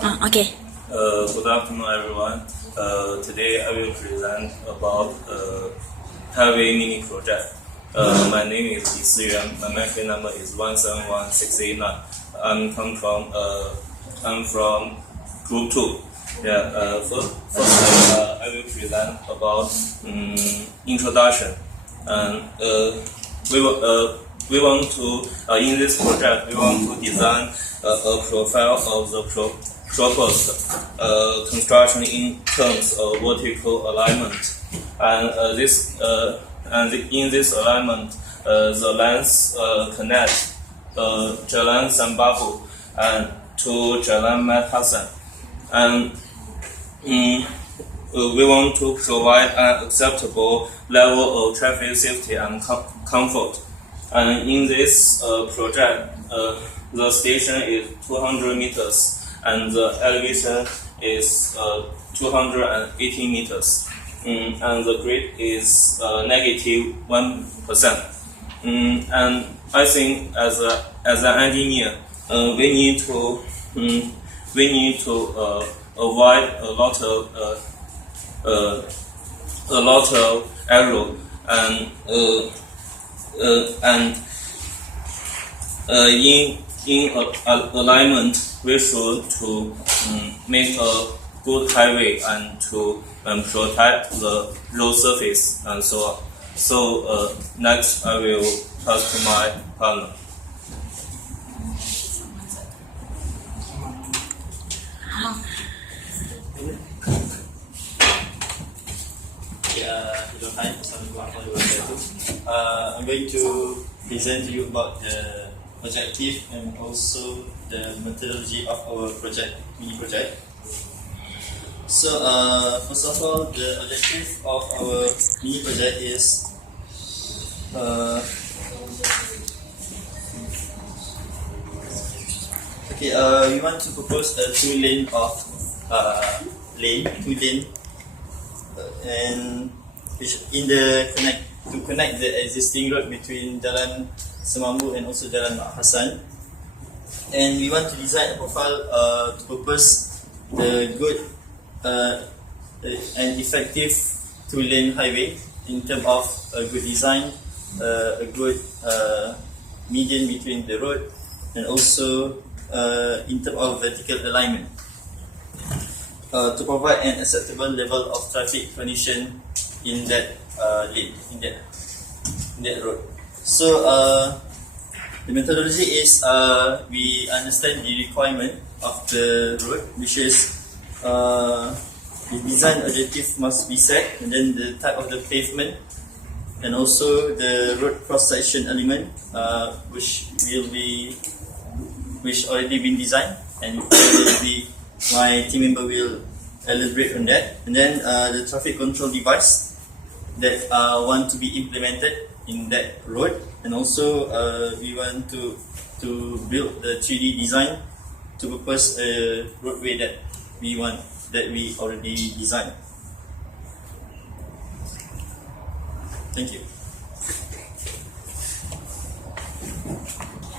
Okay. Good afternoon, everyone. Today I will present about highway mini project. My name is Li Siyuan. My mapping number is 171689. I'm from Group 2. First I will present about introduction. And we want to in this project we want to design a profile of the proposed construction in terms of vertical alignment, and in this alignment, the lines connect Jalan Sambabu and to Jalan Mat Hasan, and we want to provide an acceptable level of traffic safety and comfort. And in this project, the station is 200 meters and the elevation is 280 meters. And the grade is -1%. And I think as an engineer, we need to avoid a lot of error and in alignment, we should to make a good highway and to protect the road surface and so on. So next, I will pass to my partner. Hello, hi. I'm going to present to you about the objective and also the methodology of our mini project. So, first of all, the objective of our mini project is we want to propose a two-lane and to connect the existing road between Jalan Semambu and also Jalan Mat Hasan. And we want to design a profile to propose the good and effective two-lane highway in terms of a good design, a good median between the road, and also in terms of vertical alignment. To provide an acceptable level of traffic condition in that lane, in that road. So the methodology is we understand the requirement of the road, which is the design objective must be set, and then the type of the pavement, and also the road cross-section element, which already been designed, and my team member will elaborate on that. And then the traffic control device that want to be implemented in that road, and also we want to build the 3D design to propose a roadway that we already designed. Thank you.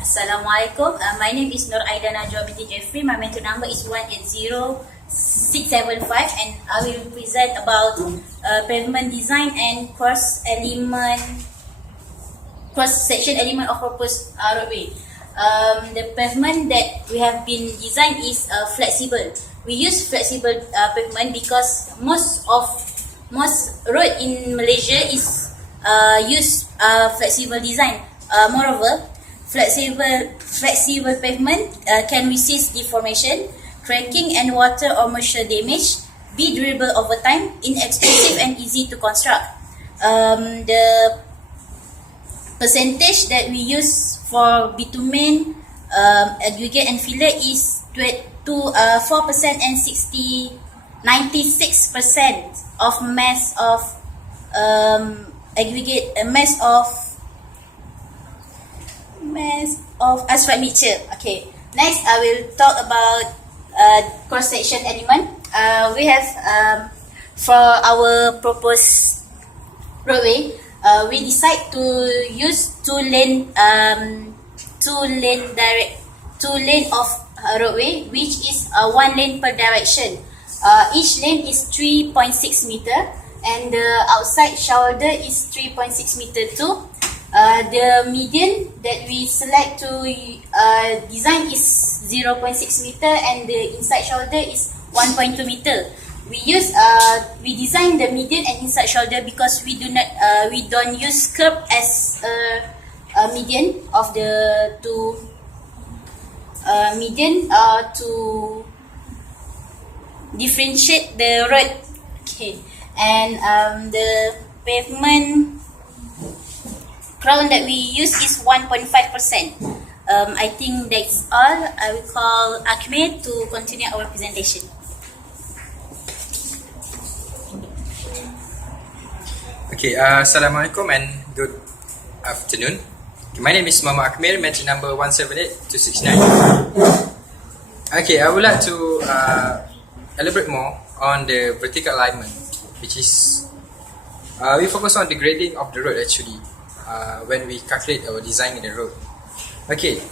Assalamualaikum. My name is Nur Aida Najwa binti Jeffrey. My mentor number is 180675, and I will present about pavement design and cross-section element of proposed roadway. The pavement that we have been designed is flexible. We use flexible pavement because most road in Malaysia is use flexible design. Moreover, flexible pavement can resist deformation, cracking, and water or moisture damage, be durable over time, inexpensive, and easy to construct. The percentage that we use for bitumen, aggregate, and filler is 4% and 96% of mass of aggregate, mass of asphalt mixture. Okay. Next, I will talk about cross-section element. We have for our proposed roadway, we decide to use two lane of roadway, which is 1 lane per direction. Each lane is 3.6 meter, and the outside shoulder is 3.6 meter too. The median that we select to design is 0.6 meter, and the inside shoulder is 1.2 meter. We design the median and inside shoulder because we don't use curb as a median of the two median to differentiate the road. Okay, and the pavement crown that we use is 1.5%. I think that's all. I will call Akmir to continue our presentation. Okay, Assalamualaikum and good afternoon. Okay, my name is Muhammad Akmir, mention number 178269. Okay, I would like to elaborate more on the vertical alignment, which is we focus on the grading of the road actually when we calculate our design in the road. Okay,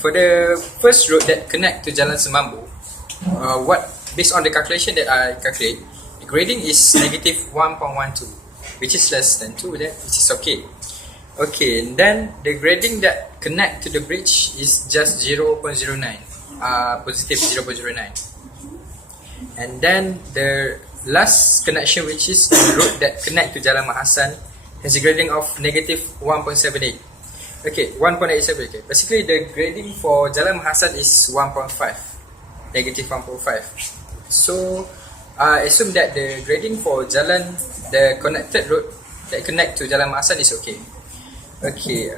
for the first road that connect to Jalan Semambu, based on the calculation that I calculate, the grading is negative 1.12, which is less than 2, which is okay. Okay, and then the grading that connect to the bridge is just 0.09, positive 0.09. And then the last connection, which is the road that connect to Jalan Mahasan, has a grading of negative 1.78. Okay, 1.87. Okay, basically the grading for Jalan Mahasan is 1.5, negative 1.5. So I assume that the grading for the connected road that connect to Jalan Mahasan is okay. Okay,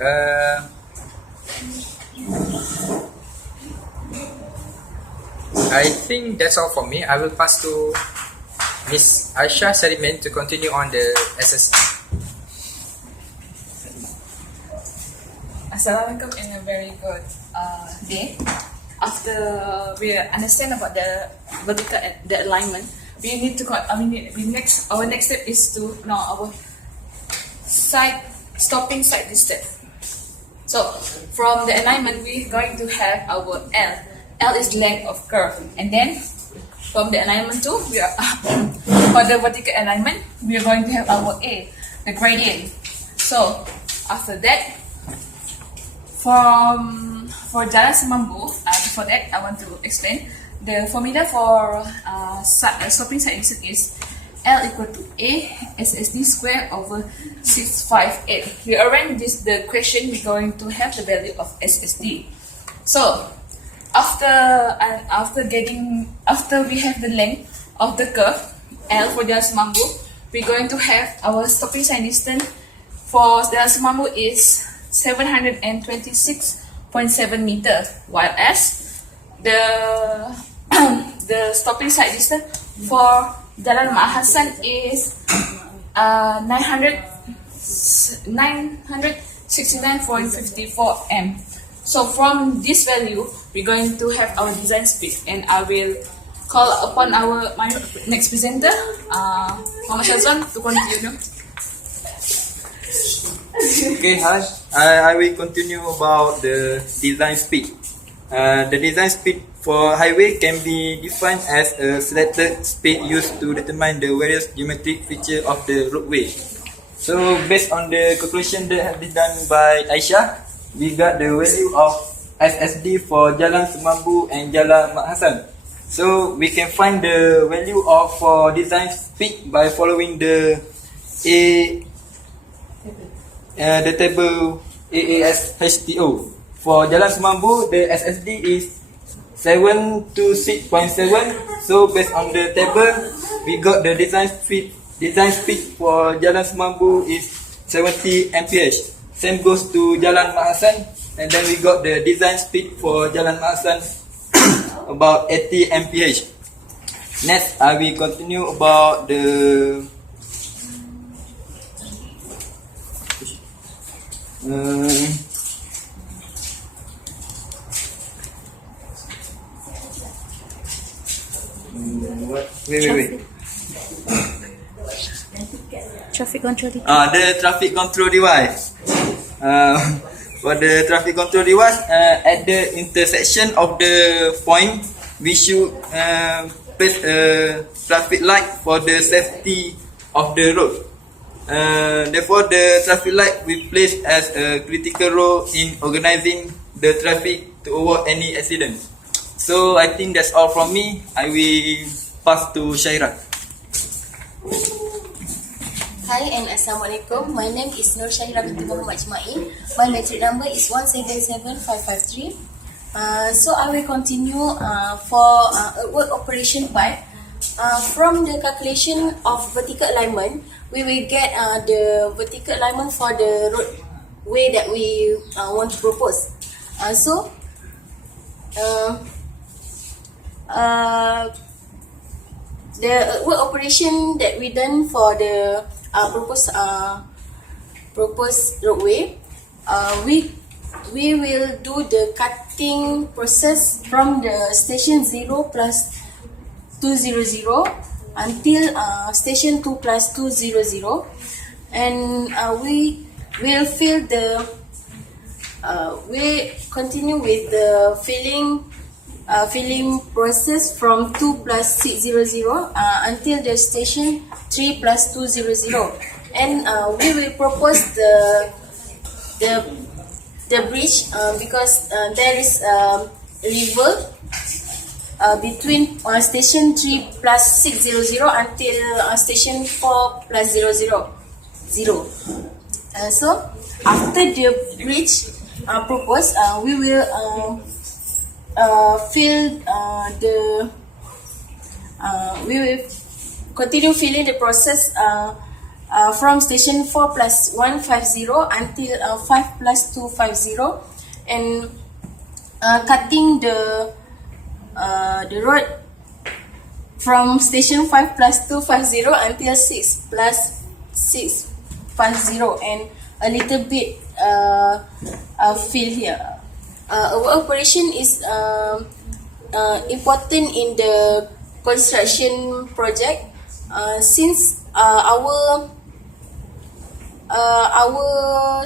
I think that's all for me. I will pass to Miss Aisha Sarimin to continue on the SSD. Assalamualaikum and a very good day. After we understand about the vertical the alignment, we need to our next step is to know our stopping side distance. So from the alignment, we're going to have our L. L is length of curve, and then from the alignment 2, we are for the vertical alignment, we are going to have our A, the gradient. So after that, for Jalan Semambu, before that I want to explain the formula for stopping side distance is L equal to A SSD square over 658. We arrange the question, we're going to have the value of SSD. So after we have the length of the curve L for Jalan Semambu, we're going to have our stopping side distance for Jalan Semambu is 726.7 meters, while as the stopping side distance for Jalan Mahasan is 969.54 m. So from this value, we're going to have our design speed, and I will call upon my next presenter, Muhammad Shazwan, to continue. Okay, hi. I will continue about the design speed. The design speed for highway can be defined as a selected speed used to determine the various geometric features of the roadway. So based on the calculation that has been done by Aisha, we got the value of SSD for Jalan Semambu and Jalan Mahasan. So we can find the value of for design speed by following the table AASHTO. For Jalan Semambu, the SSD is 726.7. So based on the table, we got the design speed for Jalan Semambu is 70 mph. Same goes to Jalan Mahasan, and then we got the design speed for Jalan Mahasan about 80 mph. Next, I will continue about the wait. Traffic control. The traffic control device. For the traffic control device, at the intersection of the point, we should place a traffic light for the safety of the road. Therefore, the traffic light we place as a critical role in organizing the traffic to avoid any accident. So I think that's all from me. I will pass to Shaira. Hi and Assalamualaikum. My name is Nur Syahira binti Muhammad Ismail. My metric number is 177553. So I will continue for work operation part. From the calculation of vertical alignment, we will get the vertical alignment for the roadway that we want to propose. The work operation that we done for the proposed roadway, we will do the cutting process from the station 0 plus 200 until station 2 plus 200, and we will we continue with the filling process from 2 plus 600 until the station 3 plus 200, and we will propose the bridge because there is a river between station 3 plus 600 until station 4 plus 00. So after the bridge proposed, we will we will continue filling the process from station 4 plus 150 until 5 plus 250, and cutting the road from station 5 plus 250 until 6 plus 650, and a little bit fill here. Our operation is important in the construction project since our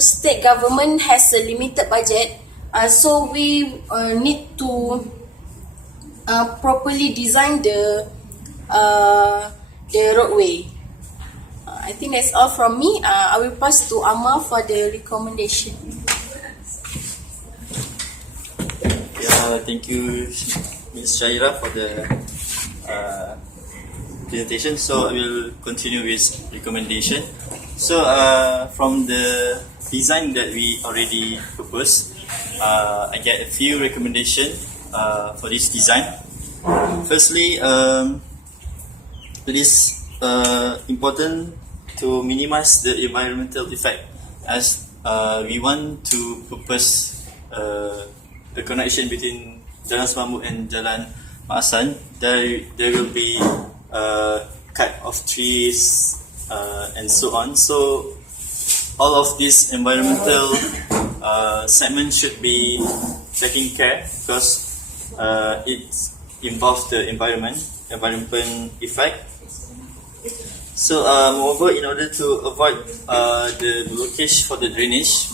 state government has a limited budget, so we need to properly design the roadway. I think that's all from me. I will pass to Amar for the recommendation. Thank you, Ms. Shaira, for the presentation. So I will continue with recommendation. So from the design that we already proposed, I get a few recommendations for this design. Firstly, it is important to minimize the environmental effect, as we want to propose the connection between Jalan Semambuk and Jalan Mak Hassan. There will be cut of trees and so on. So all of this environmental segment should be taken care, because it involves the environment effect. So moreover, in order to avoid the blockage for the drainage,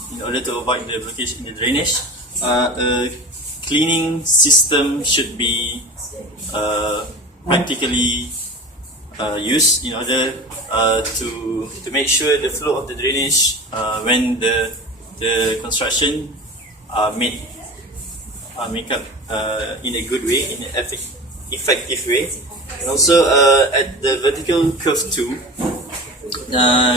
a cleaning system should be practically used in order to make sure the flow of the drainage when the construction make up in a good way, in an effective way. And also at the vertical curve 2,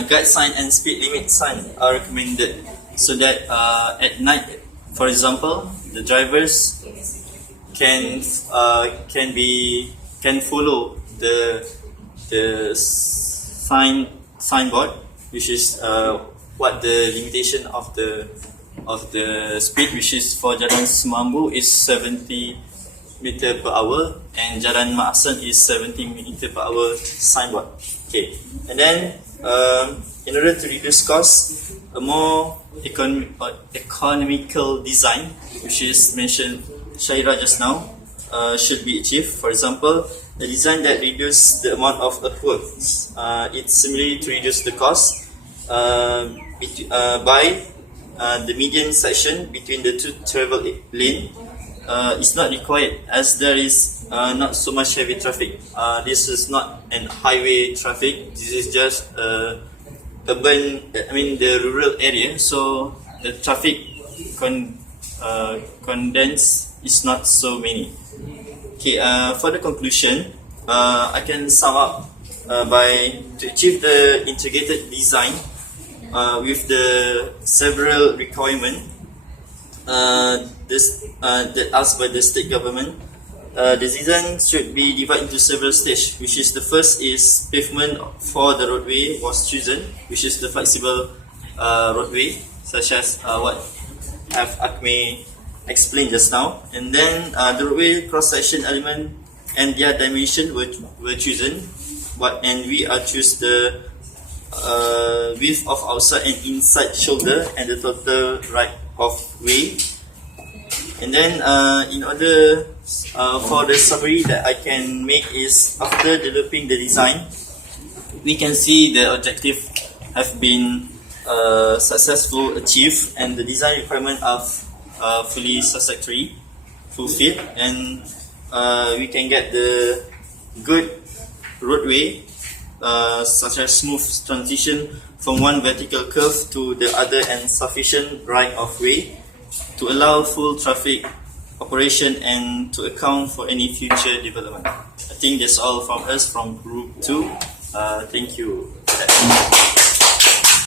guide sign and speed limit sign are recommended, so that at night, for example, the drivers can follow the signboard, which is what the limitation of the speed, which is for Jalan Semambuk is 70 meter per hour, and Jalan Mak Hassan is 70 meter per hour signboard. Okay, and then in order to reduce costs, a more economical design, which is mentioned Shaira just now, should be achieved. For example, a design that reduces the amount of earthworks, it's similarly to reduce the cost by the median section between the two travel lane is not required, as there is not so much heavy traffic. This is not an highway traffic. This is just urban, the rural area. So the traffic condense is not so many. Okay, for the conclusion, I can sum up by to achieve the integrated design with the several requirements that asked by the state government. The design should be divided into several stages, which is the first is pavement for the roadway was chosen, which is the flexible roadway, such as what have Akme explained just now. And then the roadway cross-section element and their dimension were chosen, and we are choose the width of outside and inside shoulder and the total right of way. And then in order for the summary that I can make is, after developing the design, we can see the objective have been successful achieved, and the design requirement are fully satisfactory, fulfilled, and we can get the good roadway, such as smooth transition from one vertical curve to the other and sufficient right of way to allow full traffic operation and to account for any future development. I think that's all from us from Group 2. Thank you.